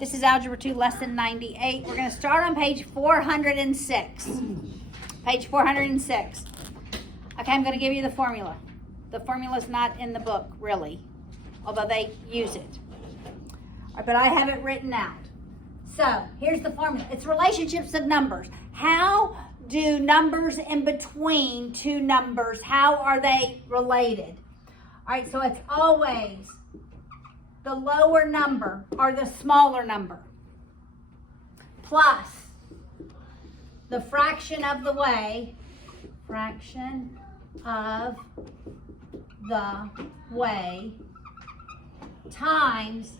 This is Algebra 2, Lesson 98. We're going to start on page 406. Page 406. Okay, I'm going to give you the formula. The formula is not in the book, really, although they use it. All right, but I have it written out. So, here's the formula. It's relationships of numbers. How do numbers in between two numbers, how are they related? All right, so it's always the lower number or the smaller number plus the fraction of the way times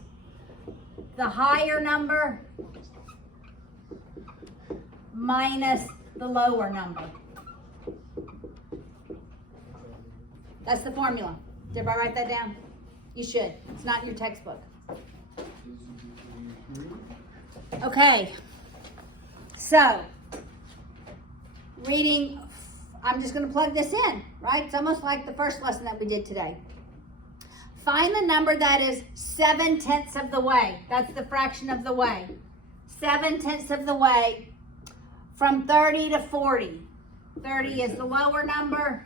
the higher number minus the lower number. That's the formula. Did everybody write that down? You should. It's not in your textbook. Okay. So, reading, I'm just going to plug this in, right? It's almost like the first lesson that we did today. Find the number that is 7/10 of the way. That's the fraction of the way. 7/10 of the way from 30 to 40. 30 is the lower number.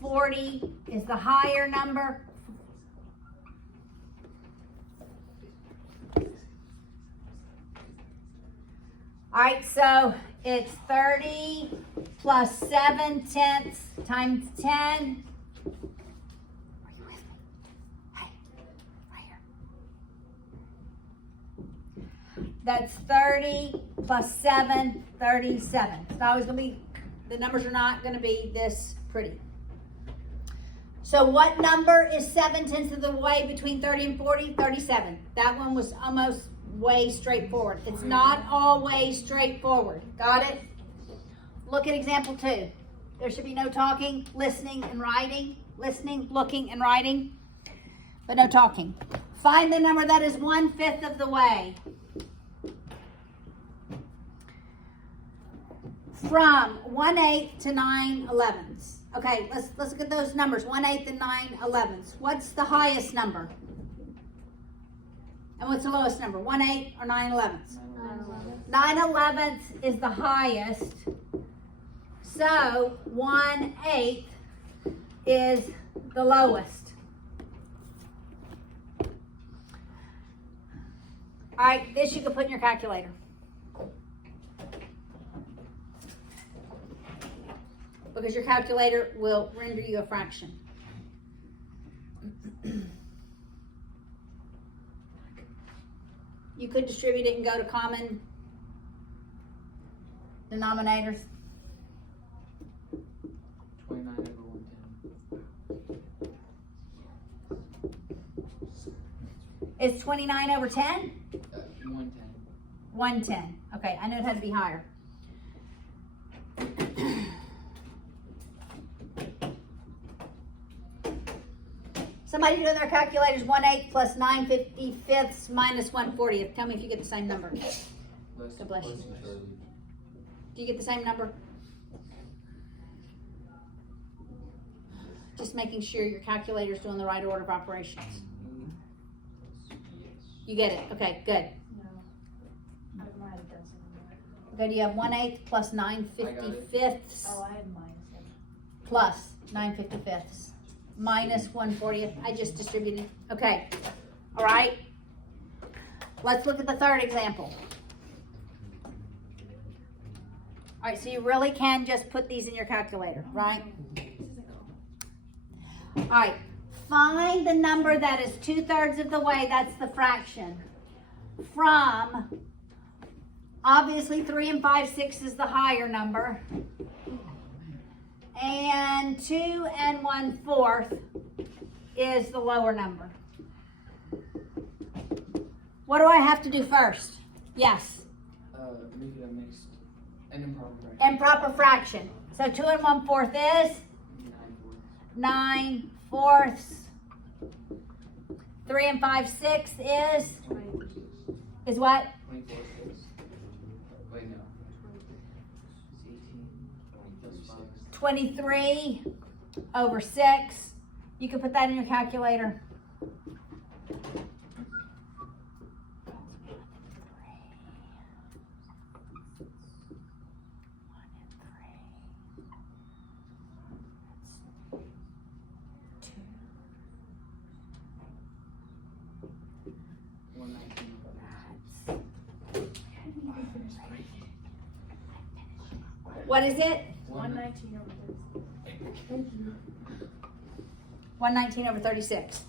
40 is the higher number. All right, so it's 30 plus 7/10 times 10. Are you with me? Hey, right here. That's 30 plus 7, 37. It's not always going to be, the numbers are not going to be this pretty. So what number is 7/10 of the way between 30 and 40? 37. That one was almost way straightforward. It's not always straightforward. Got it? Look at example 2. There should be no talking, listening, and writing. Listening, looking, and writing, but no talking. Find the number that is 1/5 of the way from 1/8 to 9/11. Okay, let's look at those numbers, 1/8 and 9/11. What's the highest number? And what's the lowest number? 1/8 or 9/11? 9/11 is the highest. So 1/8 is the lowest. All right, this you can put in your calculator. Because your calculator will render you a fraction. You could distribute it and go to common denominators. 29 over 110. It's 29 over 10? 110. 110. Okay, I know it had to be higher. Somebody doing their calculators, 1/8 plus 9/55 minus 1/40. Tell me if you get the same number. God bless you. Do you get the same number? Just making sure your calculator's doing the right order of operations. You get it? Okay, good. No, I might have done something. Good, you have 1/8 plus 9/55 Oh, I had minus it. plus 9/55 minus 1/40. I just distributed. Okay, all right. Let's look at the third example. All right, so you really can just put these in your calculator, right? All right, find the number that is 2/3 of the way, that's the fraction, from, obviously 3 and 5/6 is the higher number, and 2 and 1/4 is the lower number. What do I have to do first? Yes. Make it a mixed, an improper fraction. Improper fraction. So 2 and 1/4 is 9/4. 3 and 5/6 is what? 24 6. Wait, no. It's 18. Plus 5. 23 over 6. You can put that in your calculator. What is it? 119 over 36. 119 over 36.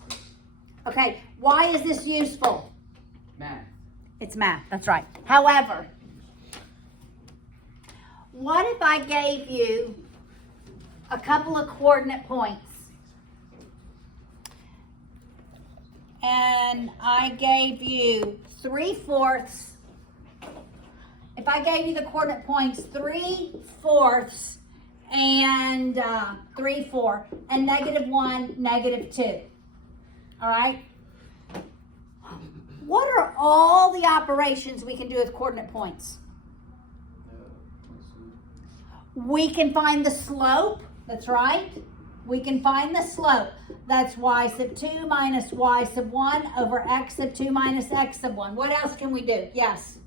Okay, why is this useful? Math. It's math, that's right. However, what if I gave you a couple of coordinate points? And I gave you 3/4. If I gave you the coordinate points 3/4 and 3/4 and -1, -2. All right? What are all the operations we can do with coordinate points? We can find the slope. That's right. We can find the slope. That's y sub 2 minus y sub 1 over x sub 2 minus x sub 1. What else can we do? Yes.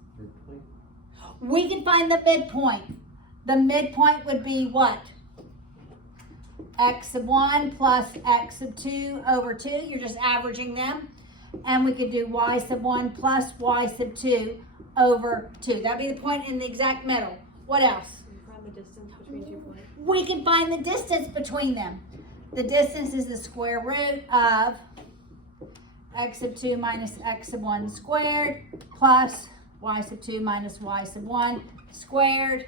We can find the midpoint. The midpoint would be what? X sub 1 plus x sub 2 over 2. You're just averaging them. And we could do y sub 1 plus y sub 2 over 2. That'd be the point in the exact middle. What else? Find the distance between 2 points. We can find the distance between them. The distance is the square root of x sub 2 minus x sub 1 squared plus y sub 2 minus y sub 1 squared.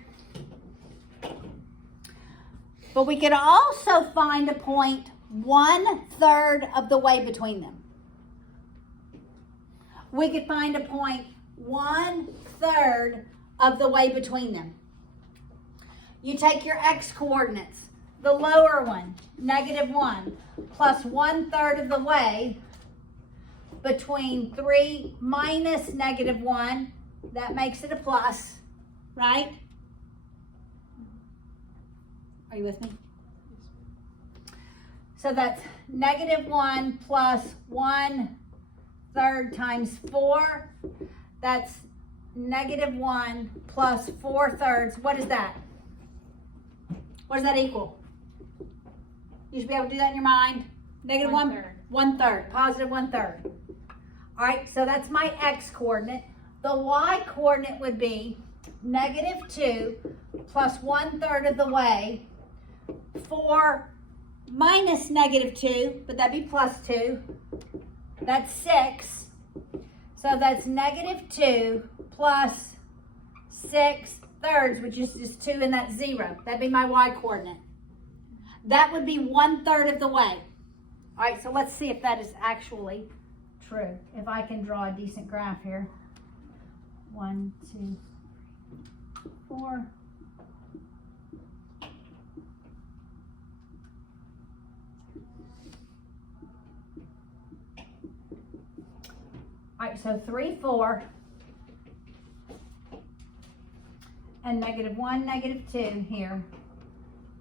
But we could also find a point 1/3 of the way between them. We could find a point 1/3 of the way between them. You take your x coordinates, the lower one, -1, plus 1/3 of the way between 3 minus -1, that makes it a plus, right? Are you with me? So that's -1 plus 1/3 times 4. That's -1 plus 4/3. What is that? What does that equal? You should be able to do that in your mind. -1, 1/3, positive 1/3. All right, so that's my x coordinate. The y coordinate would be -2 plus 1/3 of the way. 4 minus -2, but that'd be plus 2. That's 6. So that's -2 plus 6/3, which is just 2 and that's 0. That'd be my y coordinate. That would be 1/3 of the way. All right, so let's see if that is actually true. If I can draw a decent graph here. 1, 2, 4. All right, so 3/4 and -1, -2 here.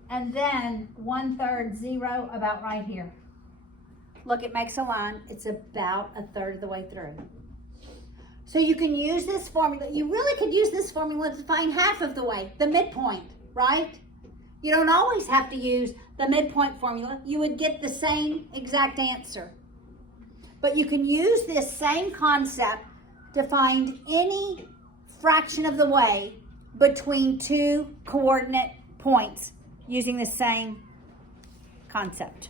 And then 1/3, 0, about right here. Look, it makes a line. It's about 1/3 of the way through. So you can use this formula. You really could use this formula to find half of the way, the midpoint, right? You don't always have to use the midpoint formula. You would get the same exact answer. But you can use this same concept to find any fraction of the way between two coordinate points using the same concept.